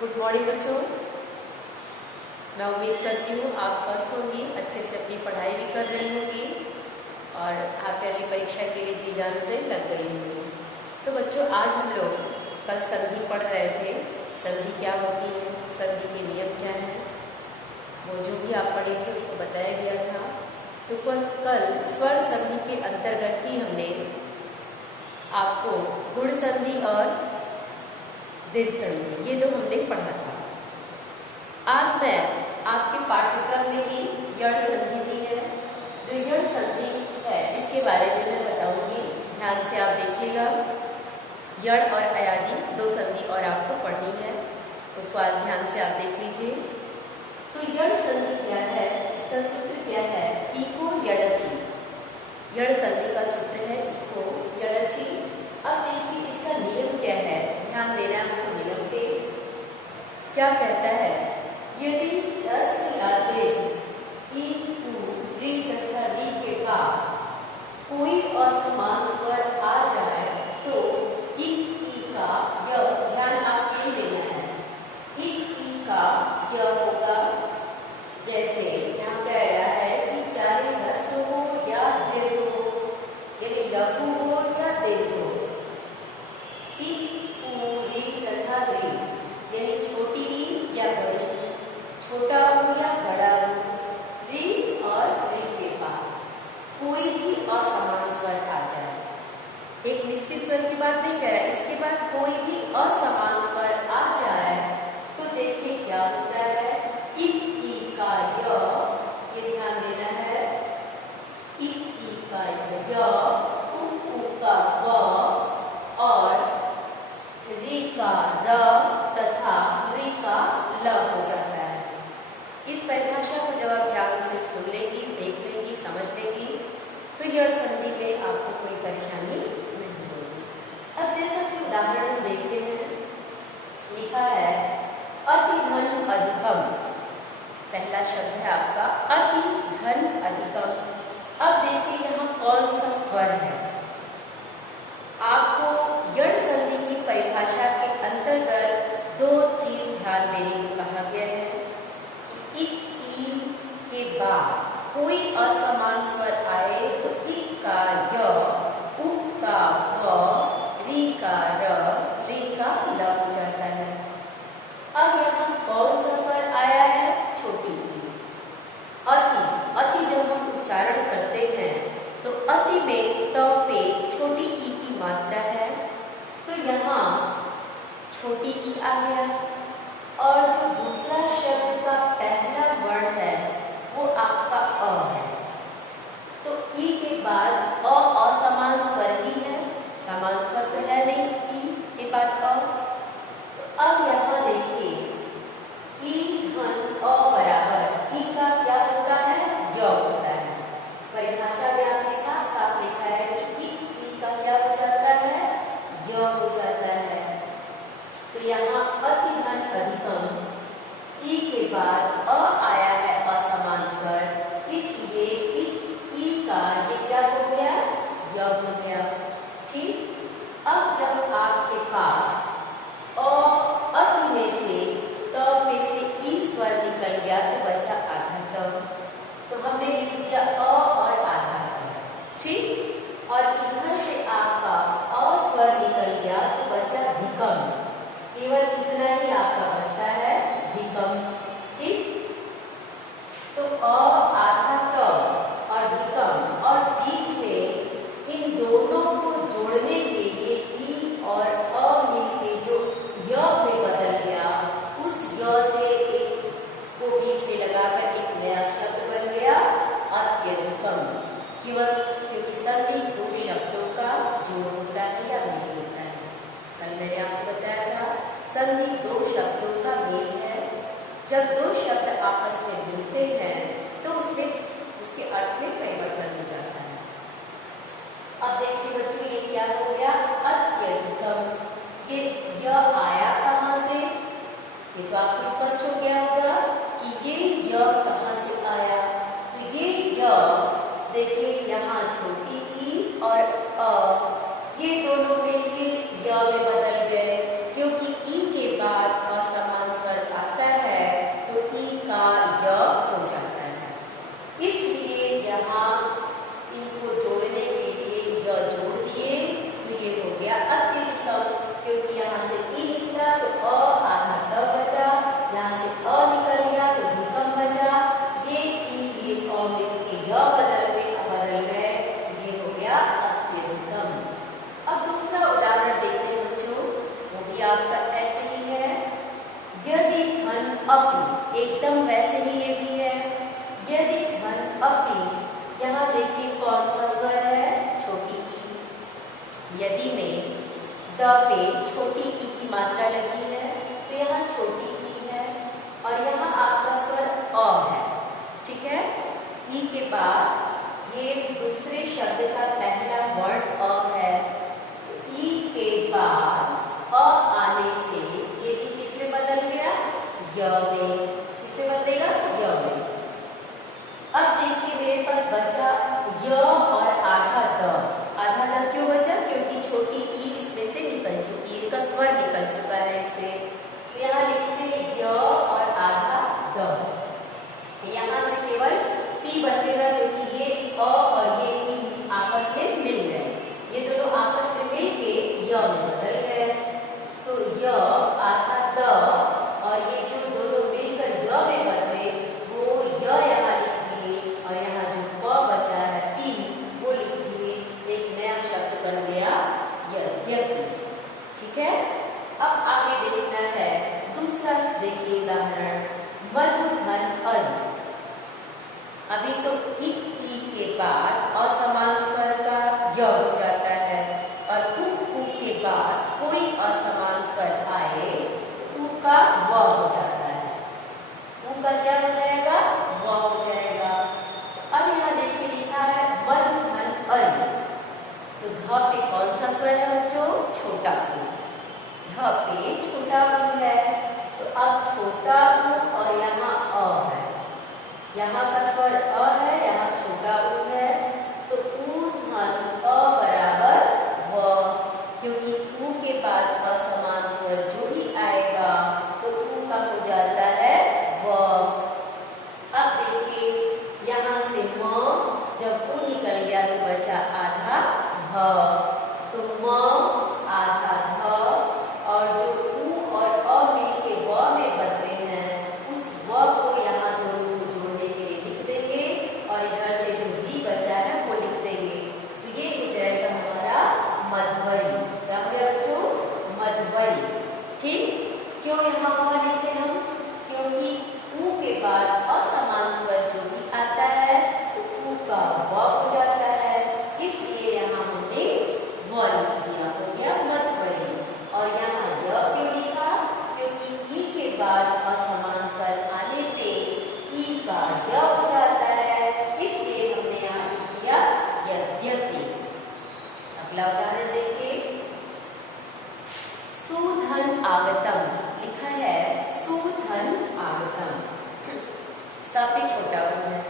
Good morning बच्चों। मैं उम्मीद करती हूँ आप स्वस्थ होंगी, अच्छे से अपनी पढ़ाई भी कर रही होंगी और आप अपनी परीक्षा के लिए जी जान से लग गई होंगी। तो बच्चों, आज हम लोग कल संधि पढ़ रहे थे। संधि क्या होती है, संधि के नियम क्या हैं, वो जो भी आप पढ़े थे उसको बताया गया था। तो कल स्वर संधि के अंतर्गत ही हमने आपको गुण संधि और दीर्घ संधि ये दो हमने पढ़ा था। आज मैं आपके पाठ्यक्रम में ही यण संधि भी है, जो यण संधि है इसके बारे में मैं बताऊंगी। ध्यान से आप देखिएगा। यण और अयादि दो संधि और आपको पढ़नी है, उसको आज ध्यान से आप देख लीजिए। तो यण संधि क्या है, इसका सूत्र क्या है, इको यणचि। यण संधि का सूत्र है इको यणचि। अब देखिए इसका नियम क्या है, ध्यान देना आपको नियम पे। क्या कहता है, यदि ह्रस्व या दीर्घ ई, उ, री तथा री के बाद कोई असमान स्वर आ जाए तो ई का य, ध्यान आप यही देना है, ई का य होगा। जैसे यहाँ कह रहा है कि चाहे ह्रस्व हो या दीर्घ हो, यानी लघु हो या दीर्घ हो, ई, उ, री तथा री यानी छोटी ई या बड़ी ई, छोटा हो या बड़ा हो, री और री के बाद कोई भी असमान स्वर आ जाए। एक निश्चित स्वर की बात नहीं कह रहा है, इसके बाद कोई भी असमान स्वर आ जाए तो देखिए क्या होता है, ई का य, ये ध्यान देना है, ई का य, उ का व और री का र तथा री का ल हो जाता है। इस परिभाषा को जब आप ध्यान से सुन लेंगी, देख लेंगी, समझ लेंगी तो यण संधि में आपको कोई परेशानी नहीं होगी। अब जैसा कि उदाहरण हम देखते हैं, लिखा है अति धन अधिकम। पहला शब्द है आपका अति धन अधिकम। अब देखिए यहाँ कौन सा स्वर है। आपको यण संधि की परिभाषा के अंतर्गत दो चीज ध्यान देने को कहा गया है कि ई के बाद कोई असमान स्वर आए तो इ का य, उ का व, री का र, री का ल हो जाता है। अब यहाँ कौन सा स्वर आया है, छोटी ई। अति, अति जब हम उच्चारण करते हैं तो अति में त पे छोटी ई की मात्रा है, तो यहाँ छोटी ई आ गया। और जो दूसरा शब्द का पहला वर्ण है वो आपका अ है, तो ई के बाद अ असमान स्वर ही है, समान स्वर तो है नहीं ई के बाद अ। तो अब यहाँ देखिए ई धन अ बराबर ई का क्या होता है, य होता है। परिभाषा में आपके साफ साफ लिखा है कि ई का क्या हो जाता है, य हो जाता है। तो यहाँ अति धन अधिकम ई के बाद अ आया है असमान स्वर, इसलिए इस ई का ये क्या हो गया, य हो गया। ठीक। अब जब आपके पास अति में से त में से ई स्वर निकल गया तो बचा आधा त, तो हमने लिख दिया अ और आधा त। ठीक। और इधर से आपका अ स्वर निकल गया तो बचा धिकम, केवल इतना ही आपका बचता है धिकम। ठीक। तो अ आधा त और धिकम और बीच में इन दोनों को जोड़ने के लिए ई और अ मिलके जो य में बदल गया, उस य से एक को बीच में लगाकर एक नया शब्द बन गया अत्यधिकम। केवल क्योंकि संधि दो शब्दों का जोड़ होता है या मेल होता है। कल मैंने आपको बताया था संधि दो शब्दों का मेल है। जब दो शब्द आपस में मिलते हैं तो उसमें उसके अर्थ में परिवर्तन हो जाता है। अब देखिए बच्चों, ये क्या हो गया, अत्यधिकम। ये य आया कहाँ से, ये तो आपको स्पष्ट हो गया होगा कि ये य कहाँ से आया। तो ये य देखिए यहाँ छोटी ई और अ ये दोनों मिलके य में बदल गए, क्योंकि ई के बाद असमान आपका ऐसे ही है। यदि धन अपि, एकदम वैसे ही ये भी है। यदि धन अपि, यहाँ देखिए कौन सा स्वर है, छोटी ई। यदि में द पे छोटी ई की मात्रा लगी है तो यहाँ छोटी ई है और यहाँ आपका स्वर अ है, ठीक है। ई के बाद ये दूसरे शब्द का पहला वर्ण अ है। ई के बाद अ आने से ये भी किसमें बदल गया, य में। किसमें बदलेगा, य में। अब देखिए मेरे पास बचा य और आधा द। आधा द क्यों बचा, क्योंकि छोटी ई इसमें से निकल चुकी है, इसका स्वर निकल चुका है इससे। तो यहाँ लिखते हैं य और आधा द। यहाँ से केवल पी बचेगा क्योंकि ये अ और ये ई आपस में मिल गए। ये दोनों आपस में मिल के य में बदल गए। तो य आधा द और ये जो दोनों मिलकर य में बदले वो य यहाँ लिख दिए और यहाँ जो प बचा है पी वो लिख दिए। एक नया शब्द बन गया यद्यपि, ठीक है। अब आगे देखना है दूसरा, देखिए उदाहरण मधु धन अन। अभी तो ई के बाद असमान स्वर का य हो जाता है और उ के बाद कोई असमान स्वर आए उ का व हो जाता है। उ का क्या हो जाएगा, व हो जाएगा। अब यहाँ देखिए लिखा है मधु धन अन। तो ध पे कौन सा स्वर है बच्चों, छोटा उ। ध पे छोटा उ है तो अब छोटा उ और यहाँ अ है। यहाँ का स्वर अ है, यहाँ छोटा उ है तो उ धन अ बराबर व। क्योंकि उ के बाद असमान स्वर जो भी आएगा तो उ का हो जाता है व। अब देखिए यहाँ से म, जब उ निकल गया तो बचा आधा ध। तो म आधा ध और जो उ और अ मिल के व में बदले हैं उस व को यहाँ दोनों को जोड़ने के लिए लिख देंगे और इधर से जो भी बचा है वो लिख देंगे। तो ये हो जाएगा हमारा मध्वरी। क्या हो गया बच्चों, मध्वरी, ठीक। क्यों यहाँ व लिखे हम, क्योंकि उ के बाद असमान स्वर जो भी आता है तो उ का व हो जाता है, इसलिए यहाँ हमने व लिख दिया, हो गया मध्वरी। और यहाँ य क्यों लिखा, क्योंकि ई के बाद असमान स्वर आने पे ई का य हो जाता है, इसलिए हमने यहाँ लिख दिया यद्यपि। अगला उदाहरण देखिए सुधन आगतम। लिखा है सुधन आगतम। सा पे छोटा उ है,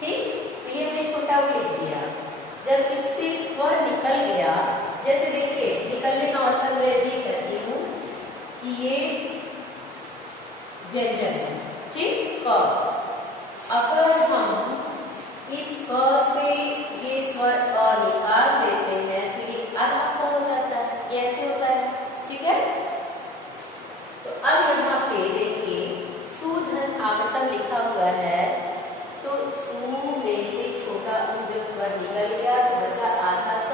ठीक। तो ये हमने छोटा उ लिख दिया। जब इससे स्वर निकल गया, जैसे देखिए निकलने का मतलब मैं ये कहती हूँ कि ये व्यंजन है, ठीक। क, अगर हम इस क से ये स्वर अ निकाल देते हैं तो ये आधा क हो जाता है, ये ऐसे होता है, ठीक है। तो अब यहाँ पे देखिए सुधन आगतम लिखा हुआ है तो सु में से छोटा उ जब स्वर निकल गया तो बचा आधा स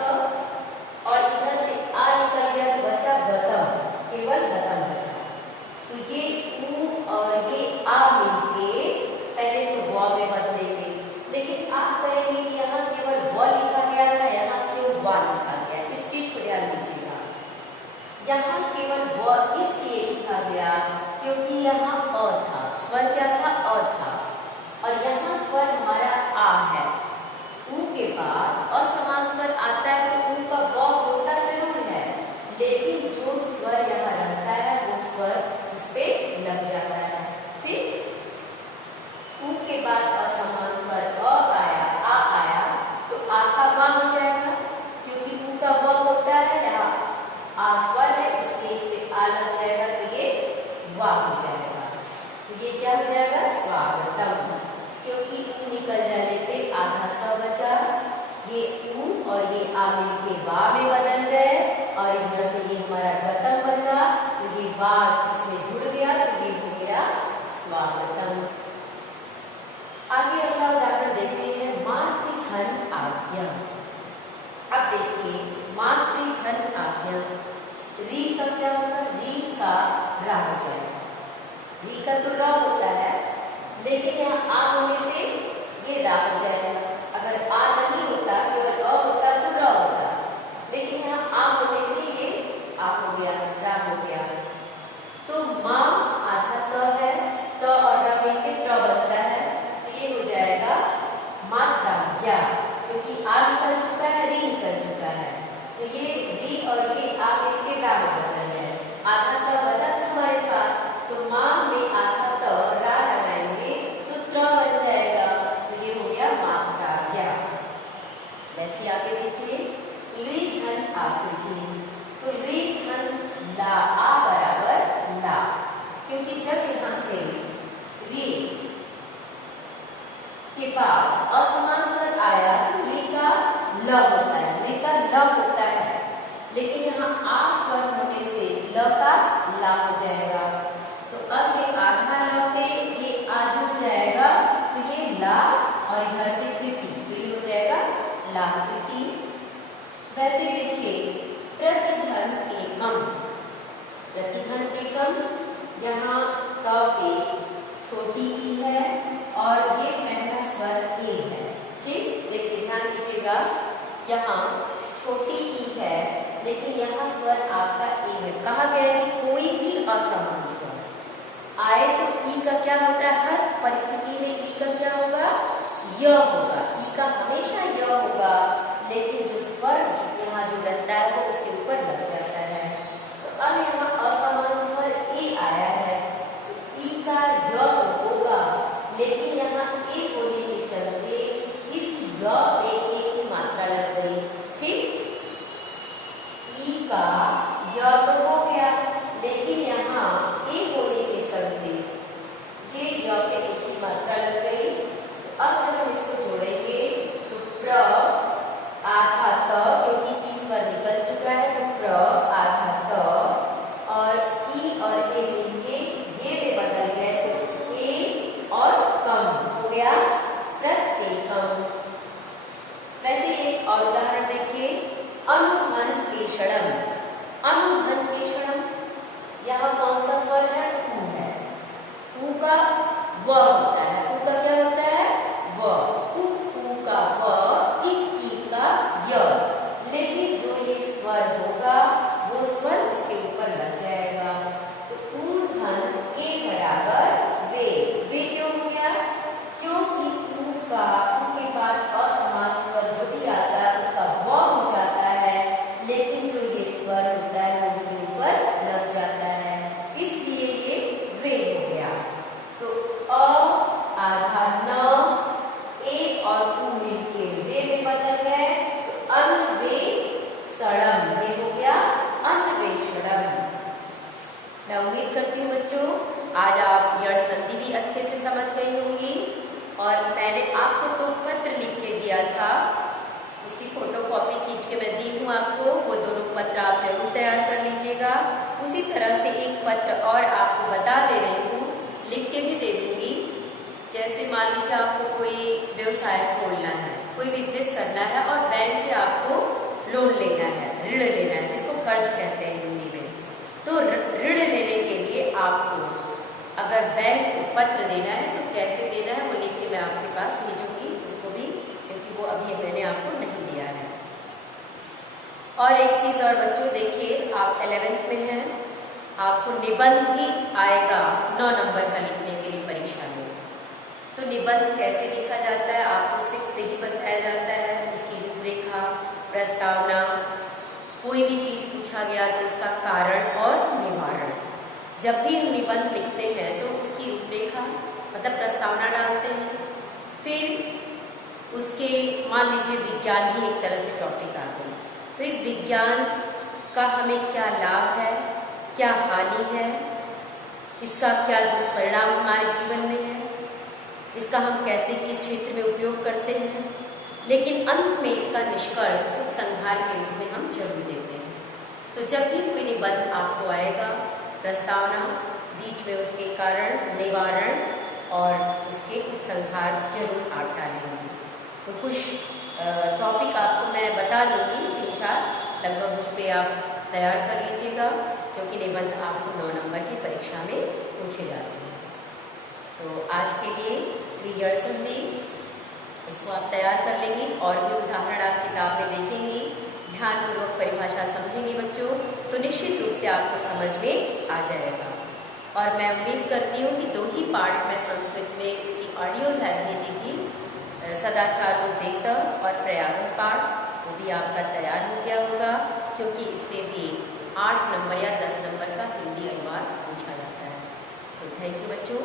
और इधर से आ निकल गया तो बचा गतम, केवल गतम बचा। तो ये उ और ये आ मिलके पहले तो व में बदलेंगे, लेकिन आप कहेंगे कि यहाँ केवल व लिखा गया था, यहाँ क्यों वा लिखा गया, इस चीज को ध्यान दीजिएगा। यहाँ केवल व इसलिए लिखा गया क्योंकि यहाँ अ था, स्वर क्या था, अ था और यहाँ स्वर हमारा आ है। उ के बाद असमान स्वर आता है तो उ का व होता जरूर है, लेकिन जो स्वर यहाँ रहता है वो स्वर इस पे लग जाता है, ठीक। उ के बाद असमान स्वर अ आया, आ आया तो आ का वा हो जाएगा, क्योंकि उ का व होता है, यहाँ आ स्वर है इसलिए इस पे आ लग जाएगा तो ये वा हो जाएगा। तो ये क्या हो जाएगा, स्वागतम। क्योंकि उ निकल जाने पे आधा सा बचा, ये उ और ये आ मिल के वा में बदल गए और इधर से ये हमारा गतम बचा तो ये वा इसमें जुड़ गया तो ये हो गया स्वागतम। आगे अगला उदाहरण देखते हैं मातृधन आज्ञा। अब देखिए मातृधन आज्ञा, री का क्या होगा, री का हो जाएगा। री का तो र होता है, लेकिन यहाँ आ होने से ये रा हो जाएगा। अगर आ नहीं होता, केवल अ होता तो र होता, लेकिन यहाँ आ होने से ये आ हो गया, रा हो गया। तो माँ आधा त है, त और र मिलके त्र बनता है, तो ये हो जाएगा मात्रा या, क्योंकि आ निकल चुका है, री निकल चुका है, तो ये री और ये आ मिलके रा हो बदल है। आधा त बचा था हमारे पास, तो माँ में आधा त रा लगाएंगे तो त्र बन जाएगा, तो ये हो गया मात्रा या। वैसे आगे देखिए, री धन आकृति, तो री धन ला, आ बराबर ला, क्योंकि जब यहाँ से री के बाद असमान स्वर आया तो री का ल होता है, री का ल होता है, लेकिन यहाँ आ स्वर होने से ल का ला हो जाएगा। तो अब ये आधा ला पे ये आ जुड़ जाएगा, तो ये ला और इधर से कृति, तो ये हो जाएगा ला कृति। वैसे देखिए, प्रतिधन एकम, प्रतिधन एकम, यहाँ त पे छोटी ई है और ये पहला स्वर ए है। ठीक, देखिए ध्यान दीजिएगा, यहाँ छोटी ई है, लेकिन यहाँ स्वर आपका ए है। कहा गया है कि कोई भी असमान स्वर आए तो ई का क्या होता है, हर परिस्थिति में ई का क्या होगा, य होगा, ई का हमेशा य होगा, लेकिन जो स्वर यहाँ जो बनता है वो उसके ऊपर लग जाता है। तो अब यहाँ असमान स्वर ए आया है, तो ई का य होगा, लेकिन यहाँ ए होने के चलते इस य पे ए की मात्रा लग गई। ठीक, ई का य तो हो गया, लेकिन यहाँ ए होने के चलते ये य पे ए की मात्रा लग गई। अब जब हम इसको जोड़ेंगे तो प्र आधा त, क्योंकि ई स्वर निकल चुका है, तो प्र आधा त और ई और ए मिलके ये में बदल गए, तो ए और कम हो गया प्रत्येकम। वैसे एक और उदाहरण देखिए, अनुधन केशणम, अनुधन केशणम, यहाँ कौन सा स्वर है, ऊ है, ऊ का व होता है, ऊ का क्या होता है, व, ऊ का व, ई का य, लेकिन जो ये स्वर होगा वो स्वर उसके ऊपर लग जाएगा। तो ऊ धन ए बराबर वे क्यों हो गया, क्योंकि ऊ के बाद असमान स्वर जो भी आता है उसका व हो जाता है, लेकिन जो ये स्वर होता है वो उसके ऊपर लग जाता है, इसलिए ये वे हो गया। तो अ आधा न, ए और ऊ मिलके वे में बदल गए, तो अन्वेषणम, ये हो गया अन्वेषणम। मैं उम्मीद करती हूँ बच्चों आज आप यण संधि भी अच्छे से समझ गई होंगी, और मैंने आपको तो पत्र लिख के दिया था, उसकी फोटो कॉपी खींच के मैं दी हूँ आपको, वो दोनों पत्र आप जरूर तैयार कर लीजिएगा। उसी तरह से एक पत्र और आपको बता दे रही हूँ, लिख के भी दे दूंगी। जैसे मान लीजिए आपको कोई व्यवसाय खोलना है, कोई बिजनेस करना है और बैंक से आपको लोन लेना है, ऋण लेना है, जिसको कर्ज कहते हैं हिंदी में। तो ऋण लेने के लिए आपको अगर बैंक को पत्र देना है तो कैसे देना है वो लिख के मैं आपके पास भेजूंगी उसको भी, क्योंकि वो अभी मैंने आपको नहीं दिया है। और एक चीज़ और बच्चों देखिए, आप 11th में हैं, आपको निबंध भी आएगा 9 नंबर का लिखने के लिए परीक्षा में। तो निबंध कैसे लिखा जाता है आपको 6 से ही बताया जाता है, उसकी रूपरेखा, प्रस्तावना, कोई भी चीज़ पूछा गया तो उसका कारण और निवारण। जब भी हम निबंध लिखते हैं तो उसकी रूपरेखा मतलब प्रस्तावना डालते हैं, फिर उसके मान लीजिए विज्ञान ही एक तरह से टॉपिक आ गई, तो इस विज्ञान का हमें क्या लाभ है, क्या हानि है, इसका क्या दुष्परिणाम हमारे जीवन में है, इसका हम कैसे किस क्षेत्र में उपयोग करते हैं, लेकिन अंत में इसका निष्कर्ष उपसंहार के रूप में हम जरूर देते हैं। तो जब भी कोई निबंध आपको आएगा, प्रस्तावना, बीच में उसके कारण, निवारण और उसके उपसंहार जरूर आप डालेंगे। तो कुछ टॉपिक आपको मैं बता दूंगी 3-4, लगभग उस पर आप तैयार कर लीजिएगा। क्योंकि निबंध आपको 9 नंबर की परीक्षा में पूछे जाते हैं। तो आज के लिए क्रियार संधि इसको आप तैयार कर लेंगे और भी उदाहरण आप किताब में देखेंगे, ध्यानपूर्वक परिभाषा समझेंगे बच्चों, तो निश्चित रूप से आपको समझ में आ जाएगा। और मैं उम्मीद करती हूँ कि 2 ही पार्ट में संस्कृत में इसकी ऑडियोज भेजी थी, सदाचारोपदेश और प्रयाग पाठ, वो भी आपका तैयार हो गया होगा, क्योंकि इससे भी 8 नंबर या 10 नंबर का हिंदी अनुवाद पूछा जाता है। तो थैंक यू बच्चों।